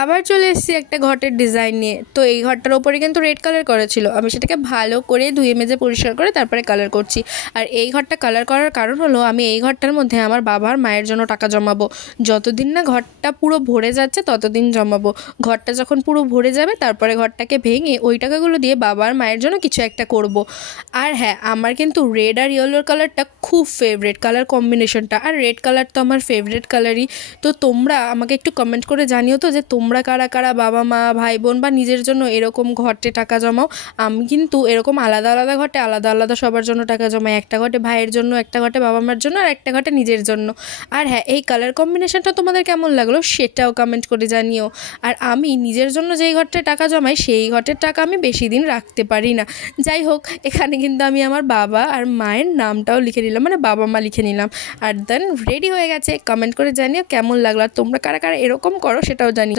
আবার চলে এসেছি একটা ঘটের ডিজাইন নিয়ে। তো এই ঘরটার ওপরে কিন্তু রেড কালার করা ছিল, আমি সেটাকে ভালো করে ধুয়ে মেজে পরিষ্কার করে তারপরে কালার করছি। আর এই ঘরটা কালার করার কারণ হলো আমি এই ঘরটার মধ্যে আমার বাবা আর মায়ের জন্য টাকা জমাবো। যতদিন না ঘরটা পুরো ভরে যাচ্ছে ততদিন জমাবো। ঘরটা যখন পুরো ভরে যাবে তারপরে ঘরটাকে ভেঙে ওই টাকাগুলো দিয়ে বাবা আর মায়ের জন্য কিছু একটা করব। আর হ্যাঁ, আমার কিন্তু রেড আর ইয়েলোর কালারটা খুব ফেভারিট কালার কম্বিনেশনটা, আর রেড কালার তো আমার ফেভারিট কালারই। তো তোমরা আমাকে একটু কমেন্ট করে জানিও তো যে তোমরা কারা কারা বাবা মা ভাই বোন বা নিজের জন্য এরকম ঘটে টাকা জমাও। আমি কিন্তু এরকম আলাদা আলাদা ঘটে আলাদা আলাদা সবার জন্য টাকা জমাই। একটা ঘটে ভাইয়ের জন্য, একটা ঘটে বাবা মার জন্য, আর একটা ঘটে নিজের জন্য। আর হ্যাঁ, এই কালার কম্বিনেশনটা তোমাদের কেমন লাগলো সেটাও কমেন্ট করে জানিও। আর আমি নিজের জন্য যেই ঘরটায় টাকা জমাই সেই ঘটের টাকা আমি বেশি দিন রাখতে পারি না। যাই হোক, এখানে কিন্তু আমি আমার বাবা আর মায়ের নামটাও লিখে নিলাম, মানে বাবা মা লিখে নিলাম। আর দেন রেডি হয়ে গেছে। কমেন্ট করে জানিও কেমন লাগলো, আর তোমরা কারা কারা এরকম করো সেটাও জানি।